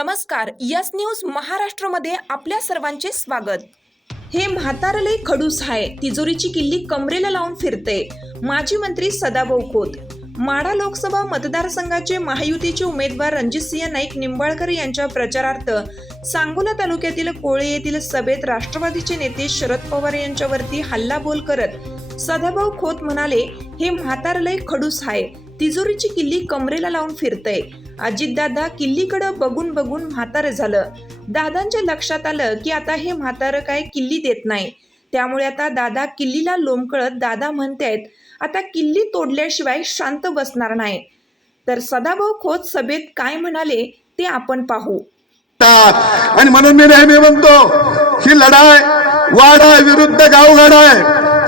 नमस्कार yes news महाराष्ट्रमध्ये आपल्या सर्वांचे स्वागत. हे म्हातारले खडूस आहे तिजोरीची किल्ली कमरेला लावून फिरते. माजी मंत्री सदाभाऊ खोत. माढा लोकसभा मतदारसंघाचे महायुतीचे उमेदवार रणजितसिंह नाईक निंबाळकर यांच्या प्रचारार्थ सांगोला तालुक्यातील कोळे येथील सभेत राष्ट्रवादीचे नेते शरद पवार यांच्यावरती हल्लाबोल करत सदाभाऊ खोत म्हणाले हे म्हातारलय खडूस आहे तिजोरीची किल्ली कमरेला लावून फिरतय. अजितदादा किल्लीकडं बघून बघून म्हातारं झालं. दादांच्या लक्षात आलं की आता हे म्हातारं काय किल्ली देत नाही. त्यामुळे आता दादा किल्लीला लोंबकळत दादा म्हणतायत आता किल्ली तोडल्याशिवाय शांत बसणार नाही. तर सदाभाऊ खोत सभेत काय म्हणाले ते आपण पाहू. आणि म्हणून मी नेहमी म्हणतो ही लढाई वाडा विरुद्ध गावगाडा आहे.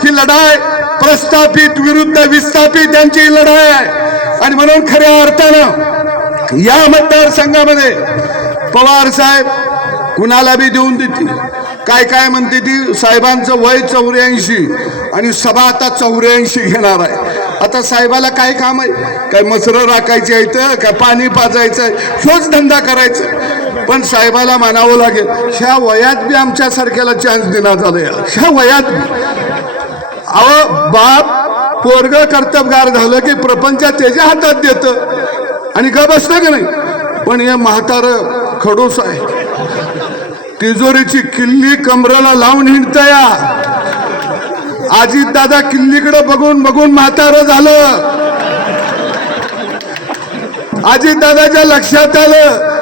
ही लढाई प्रस्थापित विरुद्ध विस्थापित यांची ही लढाई आहे. आणि म्हणून खऱ्या अर्थानं या मतदारसंघामध्ये पवार साहेब कुणाला बी देऊन देतील. काय काय म्हणते ती? साहेबांचं वय चौऱ्याऐंशी आणि सभा आता चौऱ्याऐंशी घेणार आहे. आता साहेबाला काय काम आहे? काय मसरं राखायची आहेत काय पाणी पाजायचं आहे ह्योच धंदा करायचा. पण साहेबाला मानावं लागेल ह्या वयात बी आमच्यासारख्याला चान्स देण्यात आलाय ह्या वयात अहो बाप पोरग कर्तबगार झालं की प्रपंच त्याच्या हातात देतं. आणि का बसतं का नाही? पण हे म्हातार खडूस आहे. तिजोरीची किल्ली कमराला लावून हिंडताया. आजी दादा किल्लीकडे बघून बघून म्हातार झालं. आजी दादाच्या लक्षात आलं.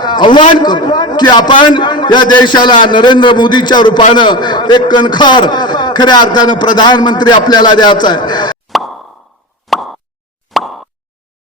आव्हान करू की आपण या देशाला नरेंद्र मोदीच्या रूपानं एक कणखर खऱ्या अर्थानं प्रधानमंत्री आपल्याला द्यायचा आहे.